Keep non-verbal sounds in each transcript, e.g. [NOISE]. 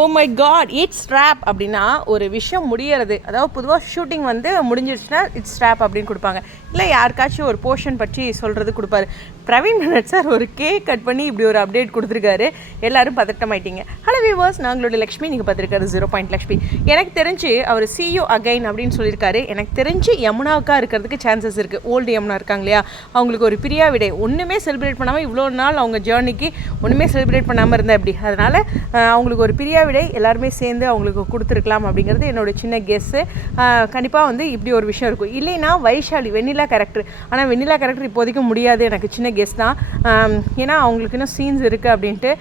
O my God it's strap அப்படின்னா ஒரு விஷயம் முடியறது. அதாவது பொதுவாக ஷூட்டிங் வந்து முடிஞ்சிருச்சுன்னா இட்ஸ் ஸ்ட்ராப் அப்படின்னு கொடுப்பாங்க. இல்லை யாருக்காச்சும் ஒரு போர்ஷன் பற்றி சொல்கிறது கொடுப்பாரு. பிரவீன் [LAUGHS] சார் ஒரு கேக் கட் பண்ணி இப்படி ஒரு அப்டேட் கொடுத்துருக்காரு. எல்லாரும் பதட்டமாயிட்டீங்க. வியூவர்ஸ் நாங்களோட லக்ஷ்மி நீங்கள் பார்த்துருக்காரு ஜீரோ பாயிண்ட் லக்ஷ்மி. எனக்கு தெரிஞ்சு அவர் சியூ அகைன் அப்படின்னு சொல்லியிருக்காரு. எனக்கு தெரிஞ்சு யமுனாவுக்காக இருக்கிறதுக்கு சான்சஸ் இருக்குது ஓல்டு யமுனா இருக்காங்க இல்லையா? அவங்களுக்கு ஒரு பிரியா விடை. ஒன்றுமே செலிப்ரேட் பண்ணாமல் இவ்வளோ நாள் அவங்க ஜேர்னிக்கு ஒன்றுமே செலிப்ரேட் பண்ணாமல் இருந்தால் எப்படி? அதனால் அவங்களுக்கு ஒரு பிரியா விடை. எல்லாருமே சேர்ந்து அவங்களுக்கு கொடுத்துருக்கலாம் அப்படிங்கிறது என்னோட சின்ன கெஸ்ஸு கண்டிப்பாக வந்து இப்படி ஒரு விஷயம் இருக்கும். இல்லைன்னா வைஷாலி வெண்ணிலா கேரக்டர் ஆனால் வெண்ணிலா கேரக்டர் இப்போதைக்கு முடியாது. எனக்கு சின்ன கெஸ் தான். ஏன்னா அவங்களுக்கு இன்னும் சீன்ஸ் இருக்குது அப்படின்ட்டு.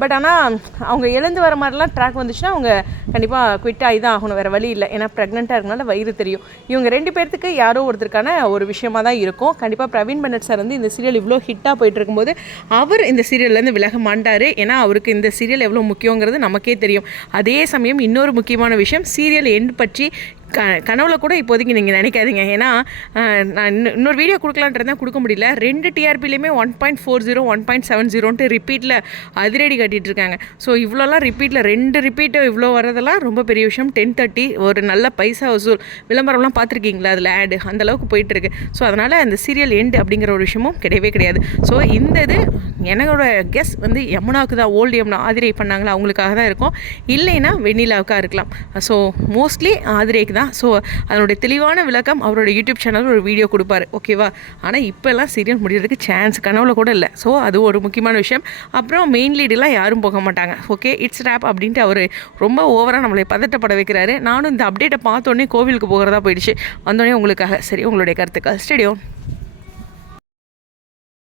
பட் ஆனால் அவங்க எழுந்து வர மாதிரிலாம் ட்ராக் வந்துச்சுன்னா அவங்க கண்டிப்பாக குவிட் ஆகி தான் ஆகணும். வேறு வழி இல்லை. ஏன்னா ப்ரெக்னெண்ட்டாக இருக்கனால வயிறு தெரியும். இவங்க ரெண்டு பேர்த்துக்கு யாரோ ஒருத்தருக்கான ஒரு விஷயமா தான் இருக்கும். கண்டிப்பாக பிரவீன் பன்னட் சார் வந்து இந்த சீரியல் இவ்வளோ ஹிட்டாக போயிட்டு இருக்கும்போது அவர் இந்த சீரியல்லேருந்து விலக மாட்டார். ஏன்னா அவருக்கு இந்த சீரியல் எவ்வளோ முக்கியங்கிறது நமக்கே தெரியும். அதே சமயம் இன்னொரு முக்கியமான விஷயம் சீரியல் எண்ட் பற்றி க கனவுல கூட இப்போதைக்கு நீங்கள் நினைக்காதீங்க. ஏன்னா நான் இன்னும் இன்னொரு வீடியோ கொடுக்கலான்றது கொடுக்க முடியல. ரெண்டு டிஆர்பிலையுமே one point four zero one point seven ஜீரோன்ட்டு ரிப்பீட்டில் அதிரடி கட்டிட்டு இருக்காங்க ஸோ இவ்வளோலாம் ரிப்பீட்டில் ரெண்டு ரிப்பீட்டு இவ்வளோ வரதெல்லாம் ரொம்ப பெரிய விஷயம். டென் தேர்ட்டி ஒரு நல்ல பைசா வசூல். விளம்பரம்லாம் பார்த்துருக்கீங்களா அதில் ஆடு அந்த அளவுக்கு ஸோ அதனால் அந்த சீரியல் எண்டு அப்படிங்கிற ஒரு விஷயமும் கிடையவே கிடையாது. ஸோ இந்த இது என்னோட கெஸ் வந்து யமுனாவுக்கு தான் ஓல்டு யமுனா ஆதிரை பண்ணாங்களா அவங்களுக்காக தான் இருக்கும். இல்லைன்னா வெண்ணிலாவுக்காக இருக்கலாம். ஸோ மோஸ்ட்லி ஆதிரைக்கு தான். ஸோ அதனுடைய தெளிவான விளக்கம் அவரோட யூடியூப் சேனலில் ஒரு வீடியோ கொடுப்பாரு. ஓகேவா ஆனால் இப்போல்லாம் சீரியல் முடிகிறதுக்கு சான்ஸ் கனவுல கூட இல்லை. ஸோ அது ஒரு முக்கியமான விஷயம். அப்புறம் மெயின் லீடெலாம் யாரும் போக மாட்டாங்க. ஓகே இட்ஸ் ரேப் அப்படின்ட்டு அவர் ரொம்ப ஓவராக நம்மளை பதட்டப்பட வைக்கிறாரு. நானும் இந்த அப்டேட்டை பார்த்தோன்னே கோவிலுக்கு போகிறதா போயிடுச்சு. வந்தோடனே உங்களுக்காக. சரி உங்களுடைய கருத்துக்கள். ஸ்டடியோ